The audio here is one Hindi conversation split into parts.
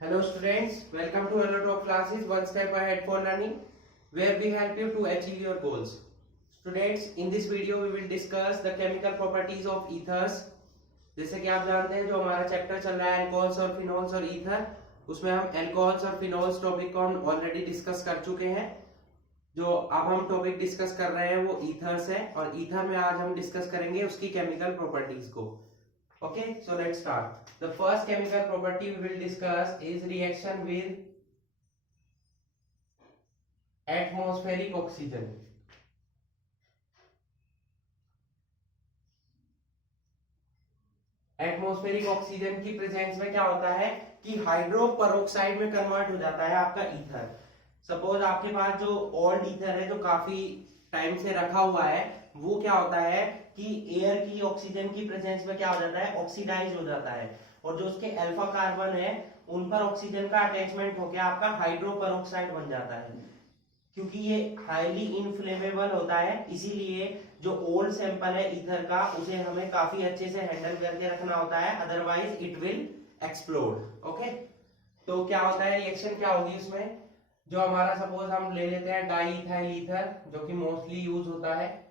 Hello students, welcome to Hello Talk classes, one step ahead for learning, where we help you to achieve your goals. Students, in this video we will discuss the chemical properties of ethers. जैसे कि आप जानते हैं जो हमारा चैप्टर चल रहा है अल्कोहल्स और फिनोल्स और ईथर, उसमें हम अल्कोहल्स और फिनोल्स टॉपिक को हम ऑलरेडी डिस्कस कर चुके हैं। जो अब हम टॉपिक डिस्कस कर रहे हैं वो ईथर्स है और ईथर में आज हम डिस्कस करेंगे उसकी केमिकल प्रॉपर्टीज को। Okay, so let's start. The first chemical property we will discuss is reaction with atmospheric oxygen. Atmospheric oxygen की प्रेजेंस में क्या होता है कि हाइड्रो पेरोक्साइड में कन्वर्ट हो जाता है आपका ईथर। सपोज आपके पास जो ओल्ड ईथर है जो काफी टाइम से रखा हुआ है, वो क्या होता है कि एयर की ऑक्सीजन की प्रेजेंस में क्या हो जाता है, ऑक्सीडाइज हो जाता है और जो उसके अल्फा कार्बन है उन पर ऑक्सीजन का अटैचमेंट होकर आपका हाइड्रो पेरोक्साइड बन जाता है। क्योंकि ये हाईली इनफ्लेमेबल होता है, इसीलिए जो ओल्ड सैंपल है ईथर का उसे हमें काफी अच्छे से हैंडल करके रखना होता है, otherwise it will explode. Okay, तो क्या होता है, रिएक्शन क्या होगी उसमें, जो हमारा सपोज हम ले लेते हैं डाई इथाइल ईथर जो कि मोस्टली यूज होता है।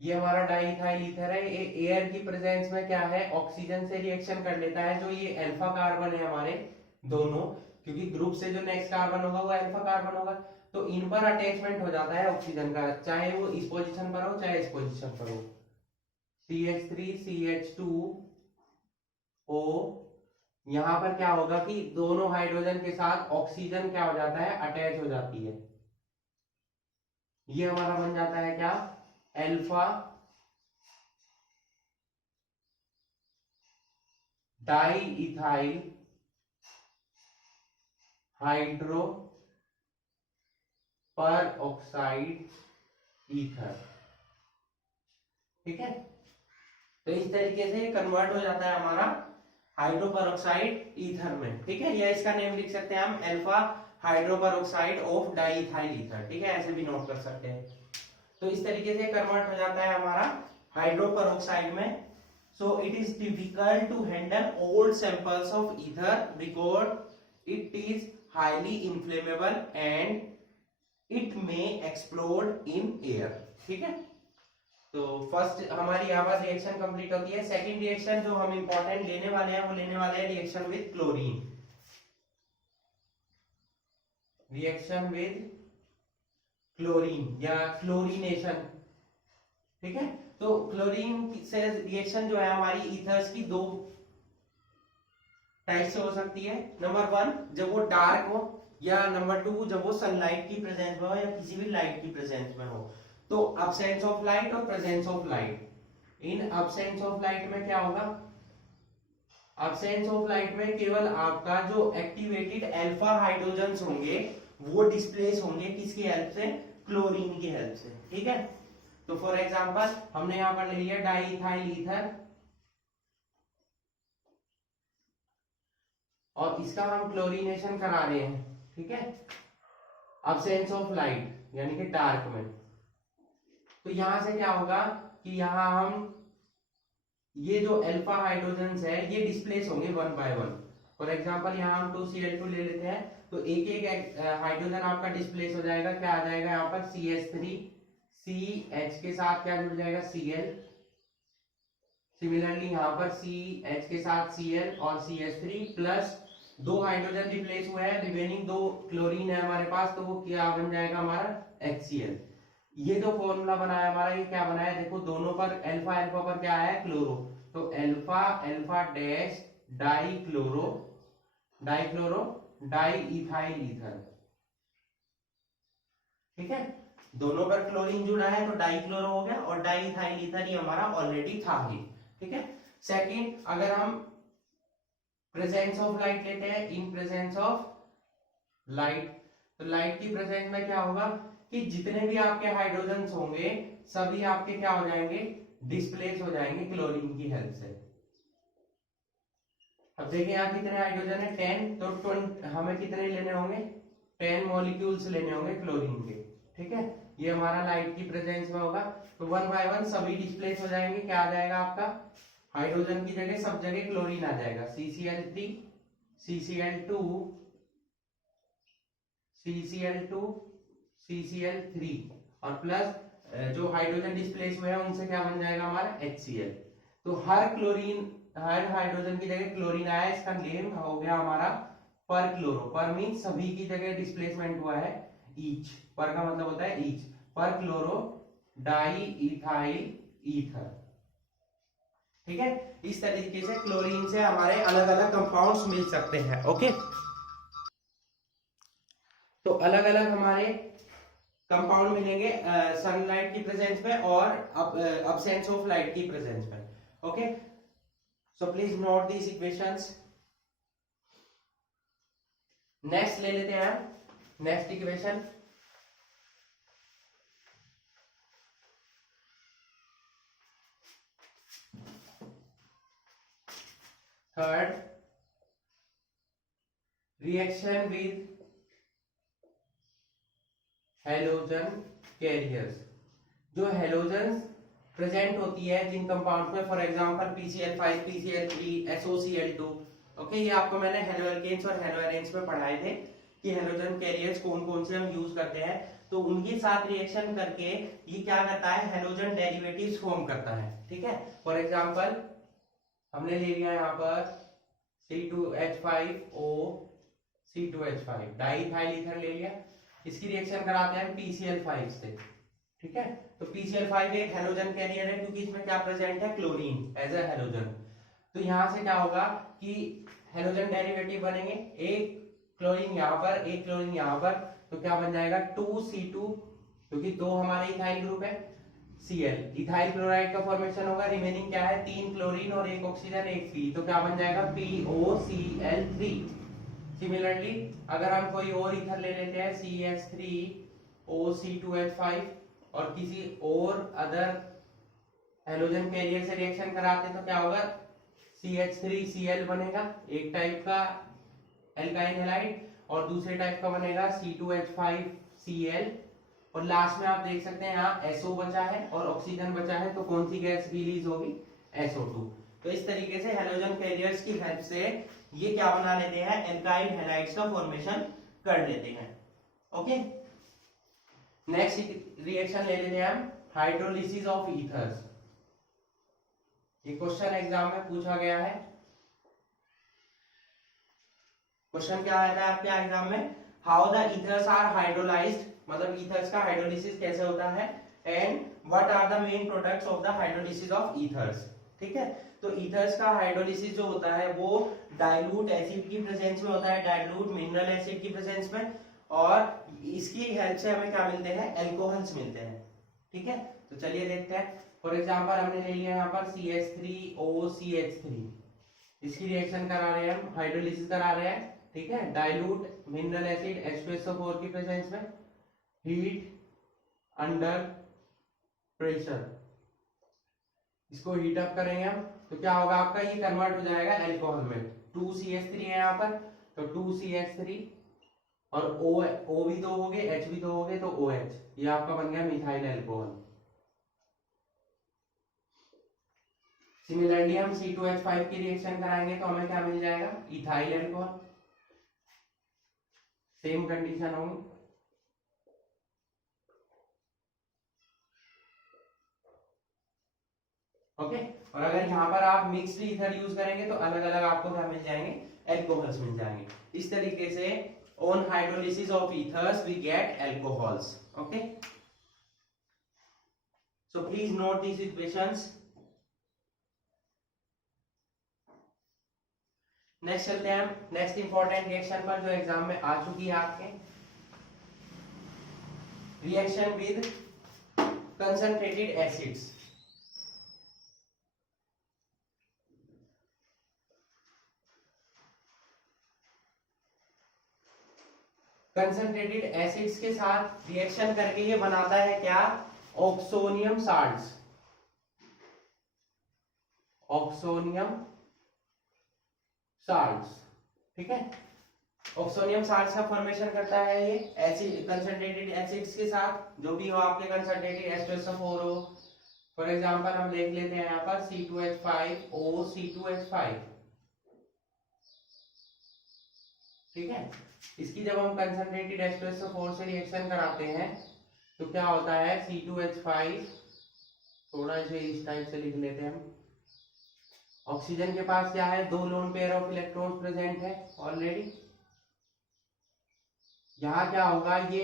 ये हमारा डाई इथाइल ईथर है, ये एयर की प्रेजेंस में क्या है, ऑक्सीजन से रिएक्शन कर लेता है। जो ये अल्फा कार्बन है हमारे दोनों, क्योंकि ग्रुप से जो नेक्स्ट कार्बन होगा वो अल्फा कार्बन होगा, तो इन पर अटैचमेंट हो जाता है ऑक्सीजन का, चाहे वो इस पोजीशन पर हो चाहे इस पोजीशन पर हो। CH3 CH2O, यहां पर क्या होगा कि दोनों हाइड्रोजन के साथ ऑक्सीजन क्या हो जाता है, अटैच हो जाती है। ये हमारा बन जाता है क्या, अल्फा डाई इथाइल हाइड्रो पर ऑक्साइड ईथर। ठीक है, तो इस तरीके से कन्वर्ट हो जाता है हमारा हाइड्रो पर ऑक्साइड ईथर में। ठीक है, या इसका नेम लिख सकते हैं हम अल्फा हाइड्रो पर oxide of di ethyl ether. ठीक है, ऐसे भी नोट कर सकते हैं। तो इस तरीके से कन्वर्ट हो जाता है हमारा हाइड्रो पर ऑक्साइड में। So it is difficult to handle old samples of ether because it is highly inflammable and it may explode in air. ठीक है, तो फर्स्ट हमारी यहाँ पर रिएक्शन कंप्लीट होती है। सेकंड रिएक्शन जो हम इंपॉर्टेंट लेने वाले हैं वो लेने वाले हैं reaction with chlorine. Reaction with chlorine या क्लोरीनेशन। ठीक है, तो क्लोरीन से रिएक्शन जो है हमारी ईथर्स की दो टाइप से हो सकती है। नंबर 1 जब वो डार्क हो, या नंबर 2 जब वो सनलाइट की प्रेजेंस में हो या किसी भी लाइट की प्रेजेंस में हो। तो अब्सेंस ऑफ लाइट और presence of light, in absence of light में क्या होगा, अब्सेंस ऑफ लाइट में केवल आपका जो एक्टिवेटेड अल्फा हाइड्रोजन्स होंगे वो डिस्प्लेस होंगे, किसकी हेल्प से, क्लोरीन की हेल्प से। ठीक है, तो फॉर एग्जांपल हमने यहां पर ले लिया डाई इथाइल ईथर और इसका हम क्लोरीनेशन करा रहे हैं। ठीक है, अब्सेंस ऑफ लाइट यानी कि डार्क में। तो यहां से क्या होगा कि यहां हम ये जो अल्फा हाइड्रोजन्स है ये डिस्प्लेस होंगे one by one. For example यहां हम 2Cl2 ले लेते हैं, तो एक एक हाइड्रोजन आपका डिस्प्लेस हो जाएगा। क्या आ जाएगा यहाँ पर, CH3 CH के साथ क्या जुड़ जाएगा, Cl। सिमिलरली यहाँ पर CH के साथ Cl और CH3 प्लस दो हाइड्रोजन रिप्लेस हुए हैं, रिमेनिंग दो क्लोरीन है हमारे पास, तो वो क्या बन जाएगा हमारा HCl। ये जो फॉर्मूला बनाया हमारा, ये क्या बनाया, देखो दोनों पर अल्फा अल्फा पर क्या है, क्लोरो, तो alpha alpha dash die chloro di ethyl ether. ठीक है, दोनों पर क्लोरीन जुड़ा है तो डाई क्लोरो हो गया और डाई इथाइल ईथर ही हमारा ऑलरेडी था ही। ठीक है, सेकंड अगर हम प्रेजेंस ऑफ लाइट लेते हैं, इन प्रेजेंस ऑफ लाइट, तो लाइट की प्रेजेंस में क्या होगा कि जितने भी आपके हाइड्रोजन्स होंगे सभी आपके क्या हो जाएंगे, डिस्प्लेस हो जाएंगे क्लोरीन की हेल्प से। अब देखिए यहाँ कितने हाइड्रोजन है, 10, तो 20 हमें कितने लेने होंगे, 10 मॉलिक्यूल्स लेने होंगे क्लोरीन के। ठीक है, ये हमारा लाइट की प्रेजेंस में होगा, तो वन बाय वन सभी डिस्प्लेस हो जाएंगे। क्या आ जाएगा आपका हाइड्रोजन की जगह सब जगह क्लोरीन आ जाएगा, CCl3, CCl2, CCl2, CCl3 और प्लस जो हाइड्रोजन डिस्प्लेस हुए हैं उनसे क्या बन जाएगा हमारा HCl। तो हर हाइड्रोजन की जगह क्लोरीन आया, इसका नेम हो गया हमारा पर क्लोरो। पर मीन सभी की जगह डिस्प्लेसमेंट हुआ है ईच, पर का मतलब होता है ईच, पर क्लोरो डाई इथाइल ईथर। ठीक है, इस तरीके से क्लोरीन से हमारे अलग अलग कंपाउंड्स मिल सकते हैं। ओके, तो अलग अलग हमारे कंपाउंड मिलेंगे सनलाइट की प्रेजेंस में और अब्सेंस ऑफ लाइट की प्रेजेंस में। Okay, so please note these equations. Next ले लेते हैं, next equation. Third, reaction with halogen carriers. जो हेलोजन प्रेजेंट होती है जिन कंपाउंड में, for example PCl5, PCl3, SOCl2। Okay, ये आपको मैंने हेलो एल्केन्स और हेलो एरेन्स में पढ़ाए थे कि हेलोजन कैरियर्स कौन कौन से हम यूज करते हैं। तो उनके साथ रिएक्शन करके ये क्या करता है, हेलोजन डेरिवेटिव्स फॉर्म करता है। ठीक है, फॉर एग्जांपल हमने ले लिया यहाँ पर C2H5O C2H5 डाइइथाइल ईथर ले लिया, इसकी रिएक्शन कराते हैं PCl5 से। ठीक है, तो PCl5 एक हेलोजन कैरियर है क्योंकि इसमें क्या प्रेजेंट है, क्लोरीन एज ए हेलोजन। तो यहां से क्या होगा कि हेलोजन डेरिवेटिव बनेंगे, एक क्लोरीन यहां पर, एक क्लोरीन यहां पर, तो क्या बन जाएगा 2C2, क्योंकि दो हमारे इथाइल ग्रुप है, Cl, इथाइल क्लोराइड का फॉर्मेशन होगा। रिमेनिंग क्या है, 3 क्लोरीन और 1 ऑक्सीजन 1 फ्री, तो क्या बन जाएगा POCl3। सिमिलरली अगर हम कोई और ईथर ले लेते हैं CH3OC2H5 और किसी और अदर हेलोजन कैरियर से रिएक्शन कराते हैं तो क्या होगा, CH3Cl बनेगा, एक टाइप का एल्काइन हैलाइड, और दूसरे टाइप का बनेगा C2H5Cl, और लास्ट में आप देख सकते हैं यहाँ SO बचा है और ऑक्सीजन बचा है, तो कौन सी गैस रिलीज होगी, SO2। तो इस तरीके से हेलोजन कैरियर्स की हेल्प से ये क्या बना लेते हैं, एल्काइल हैलाइड्स का फॉर्मेशन कर लेते हैं। ओके, नेक्स्ट रिएक्शन ले लेते हैं हम, हाइड्रोलिसिस ऑफ ईथर्स। ये क्वेश्चन एग्जाम में पूछा गया है। क्वेश्चन क्या आया था आपके एग्जाम में, how the ethers are hydrolysed, मतलब ईथर्स का हाइड्रोलिसिस कैसे होता है, and what are the main products of the hydrolysis of ethers. ठीक है, तो ईथर्स का हाइड्रोलिसिस जो होता है वो डाइल्यूट एसिड की प्रेजेंस में होता है, डाइल्यूट मिनरल एसिड की प्रेजेंस में, और इसकी हेल्प से हमें क्या मिलते हैं, एल्कोहल्स मिलते हैं। ठीक है, तो चलिए देखते हैं। फॉर एग्जांपल हमने ले लिया यहाँ पर CH3OCH3, इसकी रिएक्शन करा रहे हैं हम, हाइड्रोलिसिस करा रहे हैं। ठीक है, डाइल्यूट मिनरल एसिड H2SO4 की प्रेजेंस में, हीट अंडर प्रेशर, इसको हीट अप करेंगे हम, तो क्या होगा आपका, ये कन्वर्ट हो जाएगा एल्कोहल में। 2CH3 है यहाँ पर, तो 2CH3 और O भी 2 हो गए, H भी 2 हो गए, तो OH, ये आपका बन गया मिथाइल एल्कोहल। सिमिलरली हम C2H5 की रिएक्शन कराएंगे तो हमें क्या मिल जाएगा, इथाइल एल्कोहल। सेम कंडीशन होगी। ओके, और अगर यहाँ पर आप मिक्स्ड ईथर यूज करेंगे तो अलग अलग आपको क्या मिल जाएंगे, एल्कोहल्स मिल जाएंगे। इस तरीके से on hydrolysis of ethers we get alcohols. Okay, so please note these equations. Next चलते हैं हम नेक्स्ट इंपॉर्टेंट रिएक्शन पर जो एग्जाम में आ चुकी है आपके, reaction with concentrated acids. Concentrated acids के साथ रिएक्शन करके ये बनाता है क्या, ऑक्सोनियम साल्ट्स। ऑक्सोनियम साल्ट्स, ठीक है, ऑक्सोनियम साल्ट्स का फॉर्मेशन करता है ये एसिड, कंसंट्रेटेड एसिड्स के साथ, जो भी हो आपके कंसंट्रेटेड H2SO4 हो, फॉर एग्जाम्पल हम देख लेते हैं यहाँ पर C2H5O C2H5, ठीक है। इसकी जब हम कंसंट्रेटेड H2SO4 से रिएक्शन कराते हैं तो क्या होता है, C2H5, थोड़ा इसे इस टाइप से लिख लेते हैं हम। ऑक्सीजन के पास क्या है, 2 lone pair of electrons present है ऑलरेडी। यहाँ क्या होगा, ये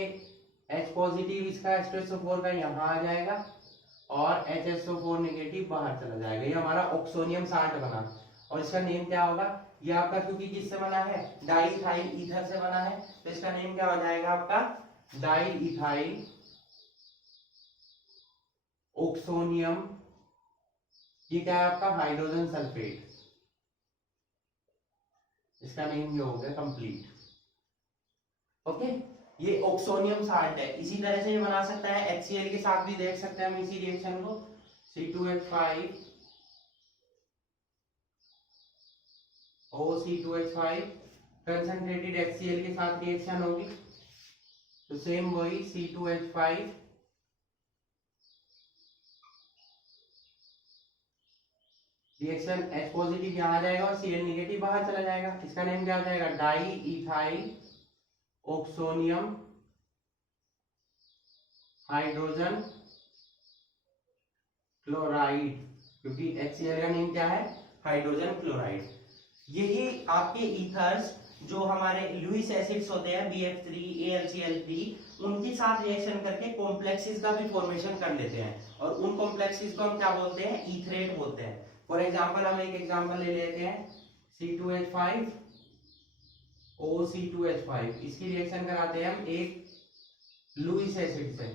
H पॉजिटिव इसका H2SO4 का यहाँ आ जाएगा और HSO4 नेगेटिव बाहर चला जाएगा। ये हमारा ऑक्सोनियम 60 बना और इसका नेम क्या होगा, ये आपका क्योंकि किससे बना है, डाई इथाइल ईथर से बना है, तो इसका नेम क्या हो जाएगा आपका, डाई इथाइल ऑक्सोनियम। ये क्या है आपका, हाइड्रोजन सल्फेट। इसका नेम ये हो गया कंप्लीट। ओके, ये ऑक्सोनियम 60 है। इसी तरह से ये बना सकता है HCl के साथ भी, देख सकते हैं हम इसी रिएक्शन को, C2H5 OC2H5 कंसंट्रेटेड HCl के साथ रिएक्शन होगी, तो सेम वही C2H5 रिएक्शन H पॉजिटिव यहाँ आ जाएगा और Cl नेगेटिव बाहर चला जाएगा। इसका नेम क्या हो जाएगा, di ethyl oxonium hydrogen chloride, क्योंकि HCl का नेम क्या है, हाइड्रोजन क्लोराइड। यही आपके ईथर्स जो हमारे लुईस एसिड्स होते हैं BF3 AlCl3, उनके साथ रिएक्शन करके कॉम्प्लेक्सेस का भी फॉर्मेशन कर लेते हैं और उन कॉम्प्लेक्सेस को हम क्या बोलते हैं, ईथरेट बोलते हैं। फॉर एग्जांपल हम एक एग्जांपल ले लेते हैं C2H5 OC2H5, इसकी रिएक्शन कराते हैं हम एक लुईस एसिड से,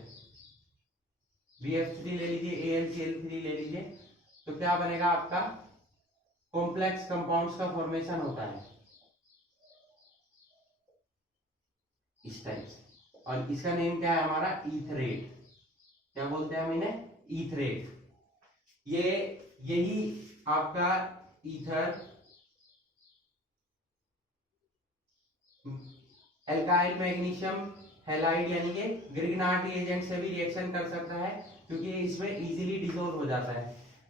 BF3 ले लीजिए AlCl3 ले लीजिए, तो क्या बनेगा आपका, कॉम्प्लेक्स कंपाउंड्स का फॉर्मेशन होता है इस टाइप से, और इसका नेम क्या है हमारा, ईथरेट। क्या बोलते हैं हम इन्हें, ईथरेट। ये यही आपका ईथर एल्काइल मैग्नीशियम हैलाइड यानी कि ग्रिग्नार्ड रिएजेंट से भी रिएक्शन कर सकता है, क्योंकि इसमें इजीली डिसॉल्व हो जाता है।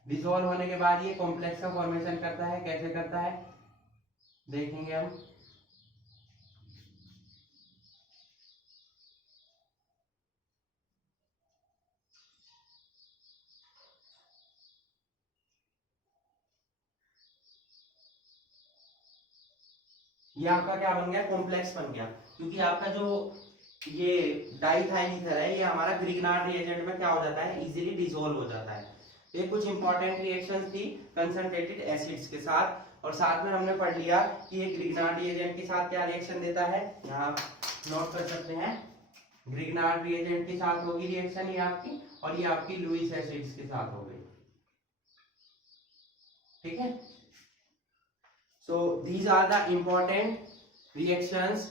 डिसॉल्व होने के बाद ये कॉम्प्लेक्स का फॉर्मेशन करता है। कैसे करता है देखेंगे हम। ये आपका क्या बन गया, कॉम्प्लेक्स बन गया, क्योंकि आपका जो ये डाइथाइल ईथर है ये हमारा ग्रिग्नार्ड रिएजेंट में क्या हो जाता है, इजीली डिसॉल्व हो जाता है। ये कुछ इंपॉर्टेंट रिएक्शंस थी कंसंट्रेटेड एसिड्स के साथ, और साथ में हमने पढ़ लिया कि ये ग्रिग्नार्ड रिएजेंट के साथ क्या रिएक्शन देता है, यहाँ नोट कर सकते हैं। ग्रिग्नार्ड रिएजेंट के साथ होगी रिएक्शन ये आपकी, और ये आपकी लुईस एसिड्स के साथ हो गई, ठीक है। So these are the important reactions,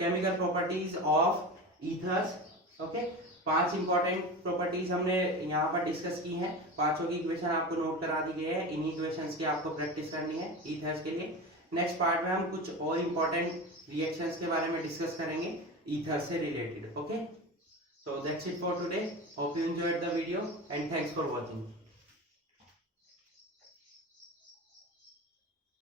chemical properties of ethers. Okay, 5 important properties हमने यहाँ पर डिस्कस की हैं। पांचों की इक्वेशन आपको नोट करा दी गई है। इन इक्वेशंस की आपको प्रैक्टिस करनी है ethers के लिए। नेक्स्ट पार्ट में हम कुछ और इम्पोर्टेंट रिएक्शंस के बारे में डिस्कस करेंगे ethers से related. Okay, so that's it for today. Hope you enjoyed the video and thanks for watching.